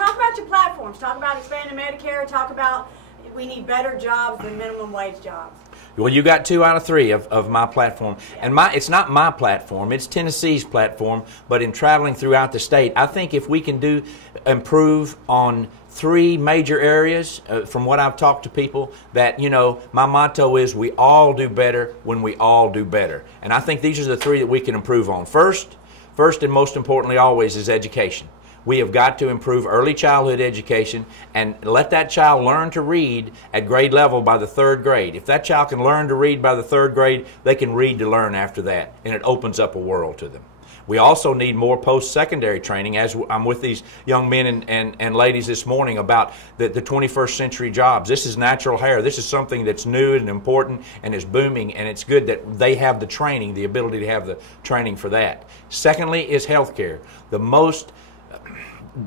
talk about your platforms. Talk about expanding Medicare. Talk about we need better jobs than minimum wage jobs. Well, you got 2 out of 3 of my platform. And it's not my platform, it's Tennessee's platform, but in traveling throughout the state, I think if we can improve on 3 major areas, from what I've talked to people, that, my motto is we all do better when we all do better. And I think these are the 3 that we can improve on. First and most importantly always is education. We have got to improve early childhood education and let that child learn to read at grade level by the 3rd grade. If that child can learn to read by the 3rd grade, they can read to learn after that, and it opens up a world to them. We also need more post-secondary training, as I'm with these young men and ladies this morning about the 21st century jobs. This is natural hair. This is something that's new and important and is booming, and it's good that they have the training, the ability to have the training for that. Secondly is health care. The most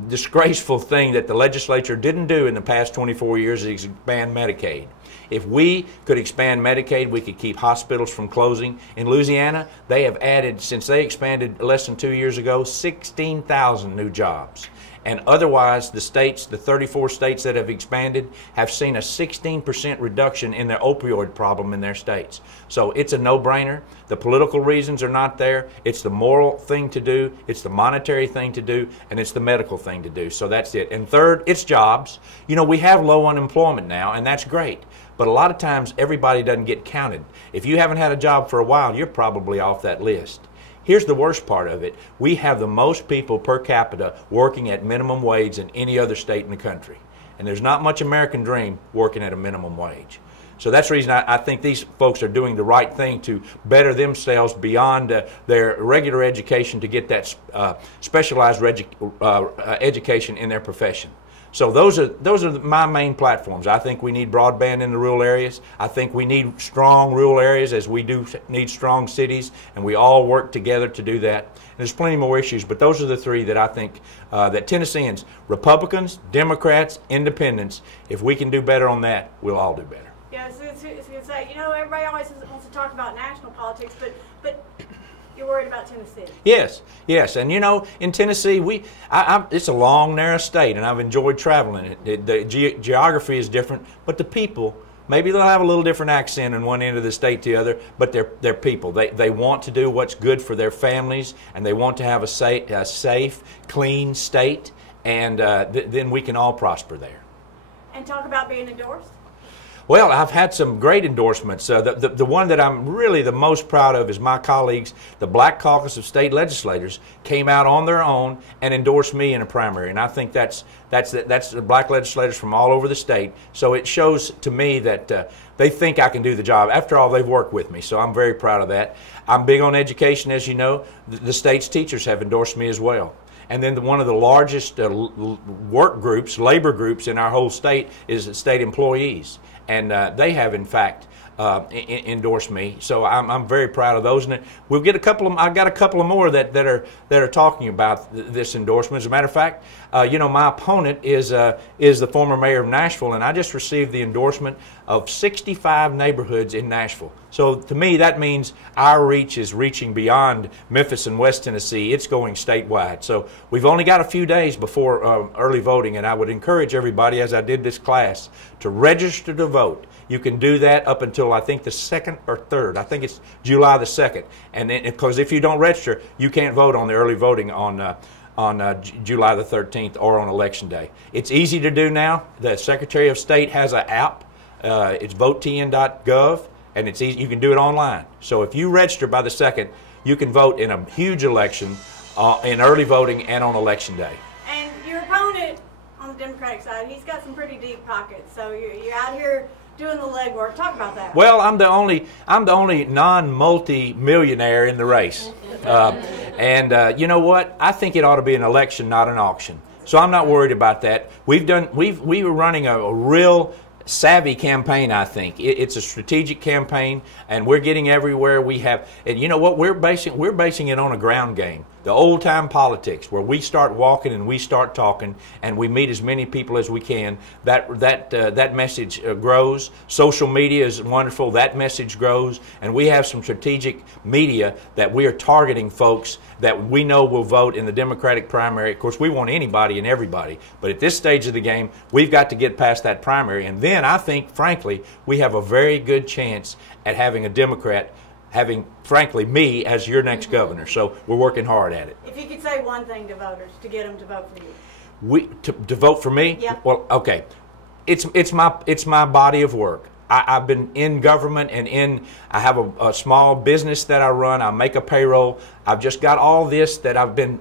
disgraceful thing that the legislature didn't do in the past 24 years is expand Medicaid. If we could expand Medicaid, we could keep hospitals from closing. In Louisiana, they have added, since they expanded less than 2 years ago, 16,000 new jobs. And otherwise, the 34 states that have expanded, have seen a 16% reduction in their opioid problem in their states. So it's a no-brainer. The political reasons are not there. It's the moral thing to do. It's the monetary thing to do. And it's the medical thing to do. So that's it. And third, it's jobs. We have low unemployment now, and that's great. But a lot of times, everybody doesn't get counted. If you haven't had a job for a while, you're probably off that list. Here's the worst part of it. We have the most people per capita working at minimum wage than any other state in the country. And there's not much American dream working at a minimum wage. So that's the reason I think these folks are doing the right thing to better themselves beyond their regular education to get that specialized education in their profession. So those are my main platforms. I think we need broadband in the rural areas. I think we need strong rural areas as we do need strong cities, and we all work together to do that. And there's plenty more issues, but those are the 3 that I think that Tennesseans, Republicans, Democrats, Independents, if we can do better on that, we'll all do better. Yeah, it's going to say, everybody always wants to talk about national politics, but you're worried about Tennessee. Yes, and in Tennessee, it's a long, narrow state, and I've enjoyed traveling it. The geography is different, but the people, maybe they'll have a little different accent in one end of the state to the other, but they're people. They want to do what's good for their families, and they want to have a safe, clean state, and then we can all prosper there. And talk about being endorsed. Well, I've had some great endorsements. The one that I'm really the most proud of is my colleagues, the Black Caucus of State Legislators, came out on their own and endorsed me in a primary. And I think that's the black legislators from all over the state. So it shows to me that they think I can do the job. After all, they've worked with me, so I'm very proud of that. I'm big on education, as you know. The state's teachers have endorsed me as well. And then one of the largest work groups, labor groups in our whole state is the state employees. And they have, in fact, endorsed me. So I'm very proud of those. And we'll get a couple of. I've got a couple of more that are talking about this endorsement. As a matter of fact, my opponent is the former mayor of Nashville, and I just received the endorsement of 65 neighborhoods in Nashville. So to me, that means our reach is reaching beyond Memphis and West Tennessee. It's going statewide. So we've only got a few days before early voting, and I would encourage everybody, as I did this class, to register to vote. You can do that up until I think the 2nd or 3rd. I think it's July the 2nd. And then, because if you don't register, you can't vote on the early voting on July the 13th or on Election Day. It's easy to do now. The Secretary of State has an app. It's votetn.gov, and it's easy. You can do it online. So if you register by the 2nd, you can vote in a huge election, in early voting and on Election Day. And your opponent on the Democratic side, he's got some pretty deep pockets. So you're out here doing the legwork. Talk about that. Well, I'm the only non-multi-millionaire in the race, and you know what? I think it ought to be an election, not an auction. So I'm not worried about that. We were running a real savvy campaign. I think it's a strategic campaign, and we're getting everywhere. And you know what? We're basing it on a ground game. the old-time politics, where we start walking and we start talking and we meet as many people as we can, that message grows. Social media is wonderful. That message grows. And we have some strategic media that we are targeting folks that we know will vote in the Democratic primary. Of course, we want anybody and everybody. But at this stage of the game, we've got to get past that primary. And then I think, frankly, we have a very good chance at having a Democrat having, frankly, me as your next governor. So we're working hard at it. If you could say one thing to voters to get them to vote for you. To vote for me? Yeah. Well, okay. It's my body of work. I've been in government and I have a small business that I run. I make a payroll. I've just got all this that I've been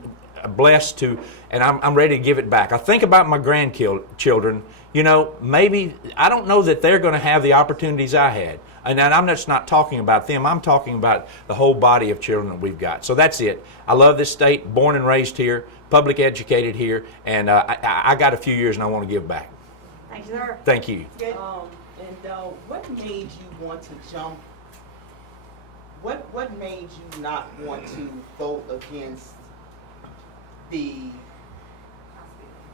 blessed to, and I'm ready to give it back. I think about my grandchildren. You know, maybe, I don't know that they're going to have the opportunities I had. And I'm just not talking about them. I'm talking about the whole body of children that we've got. So that's it. I love this state, born and raised here, public educated here, and I got a few years and I want to give back. Thank you, sir. Thank you. Good. What made you want to jump? What made you not want to vote against the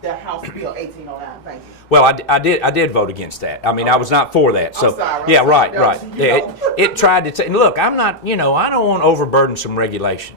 House Bill 1809? Thank you. Well, I did vote against that. I mean, I was not for that. So I'm sorry. yeah, right. Yeah, it tried to say, look, I'm not, I don't want to overburden some regulation.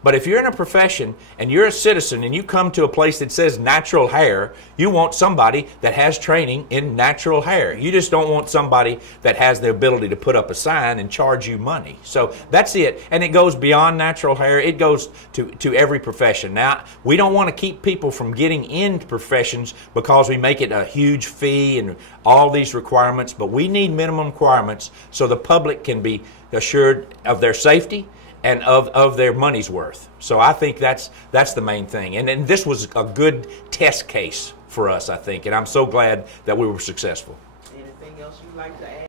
But if you're in a profession and you're a citizen and you come to a place that says natural hair, you want somebody that has training in natural hair. You just don't want somebody that has the ability to put up a sign and charge you money. So that's it. And it goes beyond natural hair. It goes to every profession. Now, we don't want to keep people from getting into professions because we make it a huge fee and all these requirements. But we need minimum requirements so the public can be assured of their safety and of their money's worth. So I think that's the main thing. And this was a good test case for us, I think. And I'm so glad that we were successful. Anything else you'd like to add?